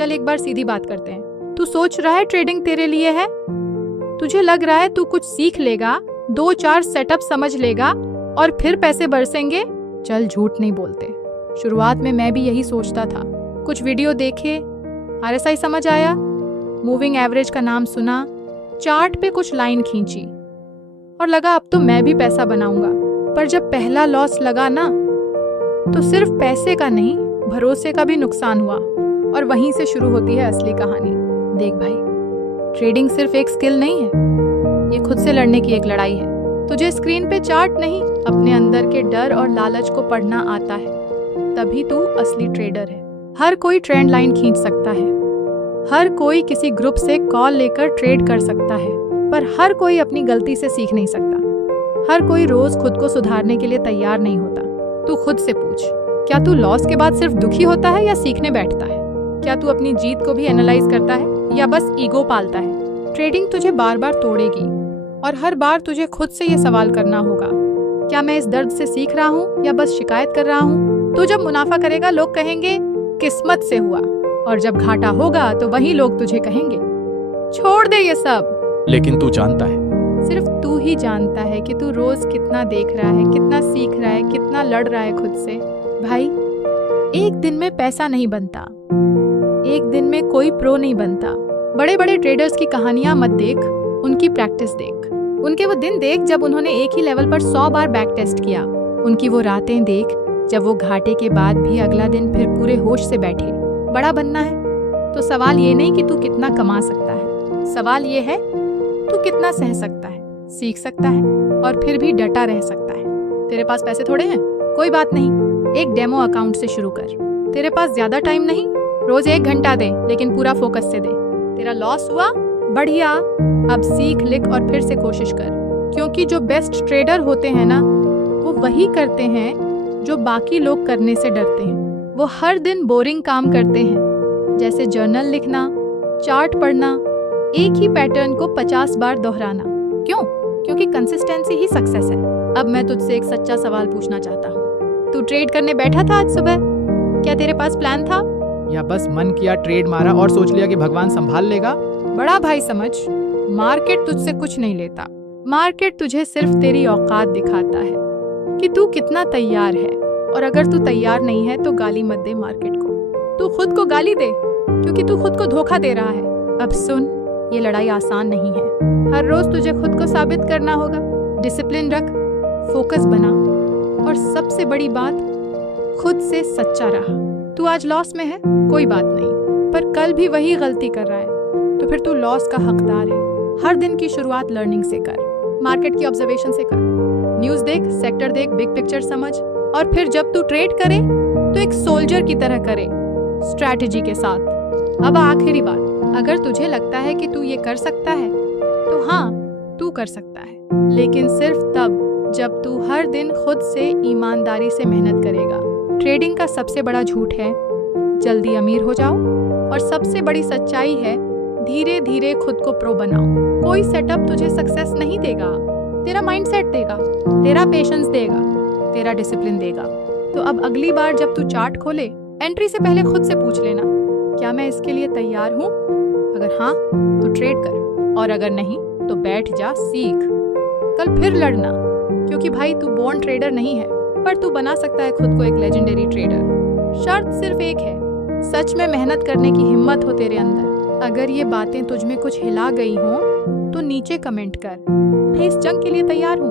चल एक बार सीधी बात करते हैं। तू सोच रहा है ट्रेडिंग तेरे लिए है? तुझे लग रहा है तू कुछ सीख लेगा, 2-4 सेटअप समझ लेगा और फिर पैसे बरसेंगे? चल झूठ नहीं बोलते। शुरुआत में मैं भी यही सोचता था। कुछ वीडियो देखे, RSI समझ आया, मूविंग एवरेज का नाम सुना, चार्ट पे कुछ लाइन खींची और लगा अब तो मैं भी पैसा बनाऊंगा। पर जब पहला लॉस लगा ना, तो सिर्फ पैसे का नहीं, भरोसे का भी नुकसान हुआ। और वहीं से शुरू होती है असली कहानी। देख भाई, ट्रेडिंग सिर्फ एक स्किल नहीं है, ये खुद से लड़ने की एक लड़ाई है। तुझे स्क्रीन पे चार्ट नहीं, अपने अंदर के डर और लालच को पढ़ना आता है, तभी तू असली ट्रेडर है। हर कोई ट्रेंड लाइन खींच सकता है, हर कोई किसी ग्रुप से कॉल लेकर ट्रेड कर सकता है, पर हर कोई अपनी गलती से सीख नहीं सकता। हर कोई रोज खुद को सुधारने के लिए तैयार नहीं होता। तू खुद से पूछ, क्या तू लॉस के बाद सिर्फ दुखी होता है या सीखने बैठता है? क्या तू अपनी जीत को भी एनालाइज करता है या बस ईगो पालता है? ट्रेडिंग तुझे बार बार तोड़ेगी और हर बार तुझे खुद से ये सवाल करना होगा, क्या मैं इस दर्द से सीख रहा हूँ या बस शिकायत कर रहा हूँ? तू जब मुनाफा करेगा लोग कहेंगे किस्मत से हुआ, और जब घाटा होगा तो वही लोग तुझे कहेंगे छोड़ दे ये सब। लेकिन तू जानता है, सिर्फ तू ही जानता है कि तू रोज कितना देख रहा है, कितना सीख रहा है, कितना लड़ रहा है खुद से। भाई, एक दिन में पैसा नहीं बनता, एक दिन में कोई प्रो नहीं बनता। बड़े बड़े ट्रेडर्स की कहानियां मत देख, उनकी प्रैक्टिस देख। उनके वो दिन देख जब उन्होंने एक ही लेवल पर 100 बार बैक टेस्ट किया। उनकी वो रातें देख जब वो घाटे के बाद भी अगला दिन फिर पूरे होश से बैठे। बड़ा बनना है तो सवाल ये नहीं कि तू कितना कमा सकता है, सवाल ये है तू कितना सह सकता है, सीख सकता है और फिर भी डटा रह सकता है। तेरे पास पैसे थोड़े हैं, कोई बात नहीं, एक डेमो अकाउंट से शुरू कर। तेरे पास ज्यादा टाइम नहीं, रोज 1 घंटा दे, लेकिन पूरा फोकस से दे। तेरा लॉस हुआ, बढ़िया, अब सीख, लिख और फिर से कोशिश कर। क्योंकि जो बेस्ट ट्रेडर होते हैं ना, वो वही करते हैं जो बाकी लोग करने से डरते हैं। वो हर दिन बोरिंग काम करते हैं, जैसे जर्नल लिखना, चार्ट पढ़ना, एक ही पैटर्न को 50 बार दोहराना। क्यों? क्योंकि कंसिस्टेंसी ही सक्सेस है। अब मैं तुझसे एक सच्चा सवाल पूछना चाहता हूँ। तू ट्रेड करने बैठा था आज सुबह? क्या तेरे पास प्लान था या बस मन किया, ट्रेड मारा और सोच लिया कि भगवान संभाल लेगा? बड़ा भाई समझ, मार्केट तुझसे कुछ नहीं लेता। मार्केट तुझे सिर्फ तेरी औकात दिखाता है कि तू कितना तैयार है। और अगर तू तैयार नहीं है तो गाली मत दे मार्केट को, तू खुद को गाली दे, क्योंकि तू खुद को धोखा दे रहा है। अब सुन, ये लड़ाई आसान नहीं है। हर रोज तुझे खुद को साबित करना होगा। डिसिप्लिन रख, फोकस बना और सबसे बड़ी बात, खुद से सच्चा रहा। तू आज लॉस में है, कोई बात नहीं, पर कल भी वही गलती कर रहा है तो फिर तू लॉस का हकदार है। हर दिन की शुरुआत लर्निंग से कर, मार्केट की ऑब्जर्वेशन से कर, न्यूज़ देख, सेक्टर देख, बिग पिक्चर समझ, और फिर जब तू ट्रेड करे तो एक सोल्जर की तरह करे, स्ट्रैटेजी के साथ। अब आखिरी बात, अगर तुझे लगता है कि तू ये कर सकता है तो हाँ, तू कर सकता है, लेकिन सिर्फ तब जब तू हर दिन खुद से ईमानदारी से मेहनत करेगा। ट्रेडिंग का सबसे बड़ा झूठ है जल्दी अमीर हो जाओ, और सबसे बड़ी सच्चाई है धीरे धीरे खुद को प्रो बनाओ। कोई सेटअप तुझे सक्सेस नहीं देगा, तेरा माइंडसेट देगा, तेरा पेशेंस देगा, तेरा डिसिप्लिन देगा। तो अब अगली बार जब तू चार्ट खोले, एंट्री से पहले खुद से पूछ लेना, क्या मैं इसके लिए तैयार हूँ? अगर हाँ तो ट्रेड कर, और अगर नहीं तो बैठ जा, सीख, कल फिर लड़ना। क्योंकि भाई तू बोर्न ट्रेडर नहीं है, पर तू बना सकता है खुद को एक लेजेंडरी ट्रेडर। शर्त सिर्फ एक है, सच में मेहनत करने की हिम्मत हो तेरे अंदर। अगर ये बातें तुझ में कुछ हिला गई हों तो नीचे कमेंट कर, मैं इस जंग के लिए तैयार हूँ।